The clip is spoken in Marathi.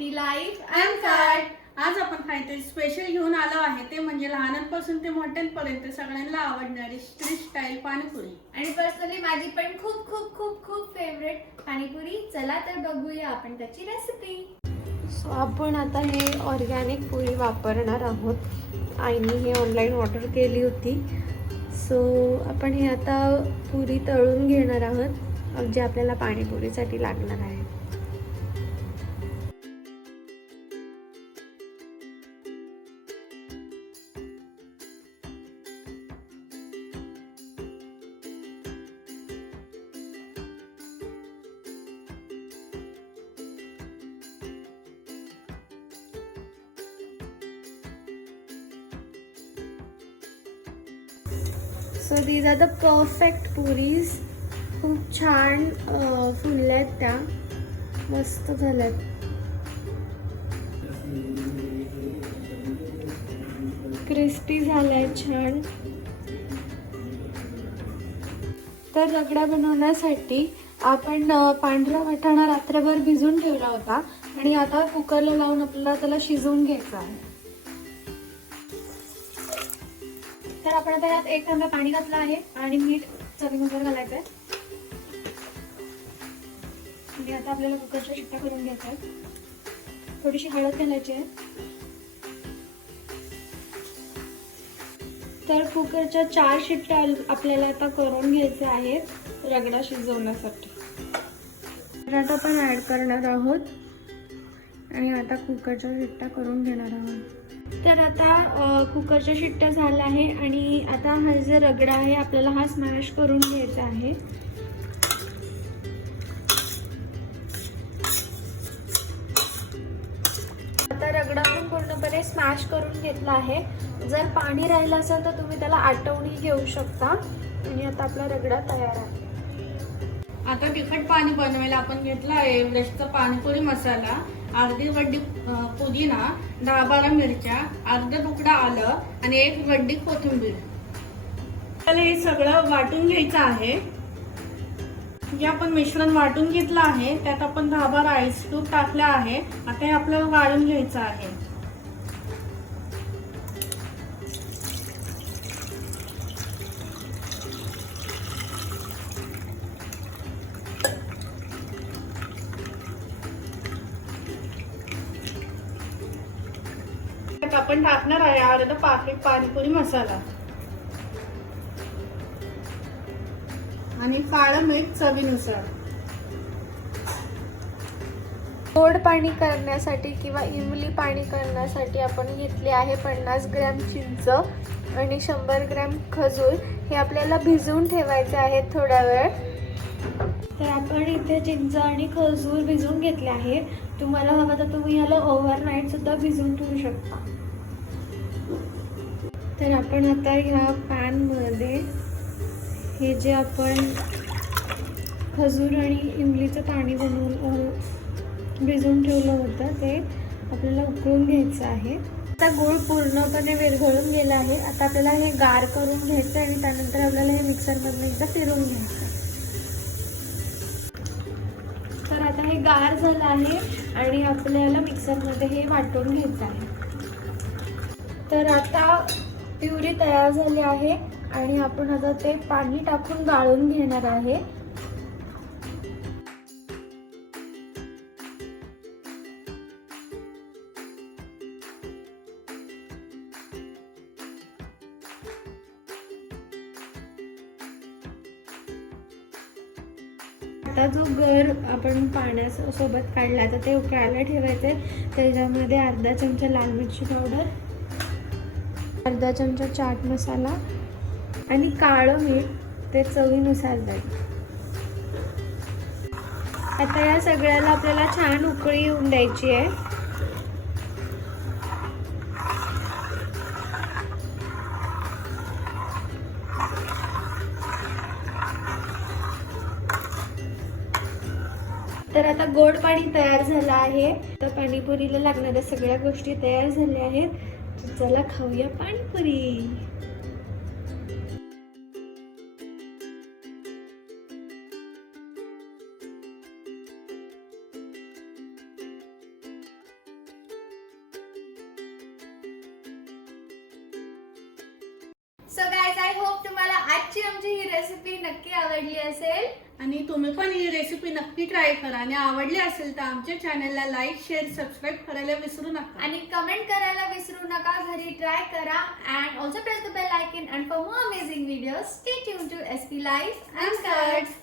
Healthy life uncut. आज आपण काहीतरी स्पेशल घेऊन आलो आहे, ते म्हणजे लहानांपासून ते मोठ्यांपर्यंत सगळ्यांना आवडणारी स्ट्रीट स्टाईल पाणीपुरी. आणि पर्सनली माझी पण खूप खूप खूप खूप फेवरेट पाणीपुरी. चला तर बघूया आपण त्याची रेसिपी. सो आपण आता हे ऑर्गॅनिक पुरी वापरणार आहोत. आईने हे ऑनलाईन ऑर्डर केली होती. सो आपण हे आता पुरी तळून घेणार आहोत, जे आपल्याला पाणीपुरीसाठी लागणार आहे. So these are the perfect puris. खूप छान फुलल्यात त्या, मस्त झाल्यात. क्रिस्पी झालाय छान. तर रगडा बनवण्यासाठी आपण पांढरा वाटाणा रात्रभर भिजून ठेवला होता आणि आता कुकरला लावून आपल्याला त्याला शिजवून घ्यायचं आहे. तर आपण आता यात 1 तांबा पाणी घातलं आहे आणि मीठ चवीनुसार घालायचं आहे. आणि आता आपल्याला कुकरच्या शिट्ट्या करून घ्यायच्या आहेत. थोडीशी हळद घालायची आहे. तर कुकरच्या 4 शिट्ट्या आपल्याला आता करून घ्यायच्या आहेत रगडा शिजवण्यासाठी. बटाटा पण ऍड करणार आहोत आणि आता कुकरच्या शिट्ट्या करून घेणार आहोत. तर आता कुकरच्या शिट्ट्या झाल्या आहे आणि आता हा जो रगडा आहे आपल्याला हा स्मॅश करून घ्यायचा आहे. आता रगडा पण पूर्णपणे स्मॅश करून घेतला आहे. जर पाणी राहिलं असेल तर तुम्ही त्याला आटवणी घेऊ शकता. आणि आता आपला रगडा तयार आहे. आता तिखट पाणी बनवायला आपण घेतला आहे एव्हरेस्टचा पाणीपुरी मसाला, अर्धी वड्डी पुदिना, 10-12 मिरच्या, अर्धा तुकडा आलं आणि 1 वड्डी कोथिंबीर. त्याला हे सगळं वाटून घ्यायचं आहे. जे आपण मिश्रण वाटून घेतलं आहे त्यात आपण 10-12 आईस क्यूब टाकलं आहे. आता हे आपल्याला वाळून घ्यायचं आहे. आपण टाकणार आहे अर्धा पाकिट पाणीपुरी मसाला आणि काळं मीठ चवीनुसार. गोड पाणी करण्यासाठी किंवा इमली पाणी करण्यासाठी आपण घेतले आहे 50 ग्रॅम चिंच आणि 100 ग्रॅम खजूर. हे आपल्याला भिजवून ठेवायचे आहेत थोडा वेळ. तर आपण इथे चिंच आणि खजूर भिजवून घेतले आहे. तुम्हाला हवं तर तुम्ही याला ओव्हरनाईट सुद्धा भिजवून ठेवू शकता. तर आपण आता ह्या पॅनमध्ये हे जे आपण खजूर आणि इमलीचं पाणी बनवून भिजवून ठेवलं होतं ते आपल्याला उकळून घ्यायचं आहे. आता गूळ पूर्णपणे विरघळून गेला आहे. आता आपल्याला हे गार करून घ्यायचं आणि त्यानंतर आपल्याला हे मिक्सरमधून एकदा फिरवून घ्यायचं. तर आता हे गार झालं आहे आणि आपल्याला मिक्सरमध्ये हे वाटून घ्यायचं आहे. तर आता प्युरी तयार झाली आहे आणि आपण आता ते पाणी टाकून गाळून घेणार आहे. आता जो गर आपण पाण्यासोबत काढला तर ते उकळायला ठेवायचे. त्याच्यामध्ये अर्धा चमचा लाल मिरची पावडर, अर्धा चमचा चाट मसाला आणि काळं मीठ ते चवीनुसार जाईल. आता या सगळ्याला आपल्याला छान उकळी येऊन द्यायची आहे. तर आता गोड पाणी तयार झालं आहे. तर पाणीपुरीला लागणाऱ्या सगळ्या गोष्टी तयार झाल्या आहेत. चला खाऊया panipuri. So guys I hope तुम्हाला आजची आमची ही रेसिपी नक्की आवडली असेल. आणि तुम्ही पण ही रेसिपी नक्की ट्राय करा आणि आवडली असेल तर आमच्या चॅनलला लाईक शेअर सबस्क्राईब करायला विसरू नका. आणि कमेंट करायला विसरू नका. घरी ट्राय करा and also press the bell icon and for more amazing videos stay tune to SP Life and Cuts.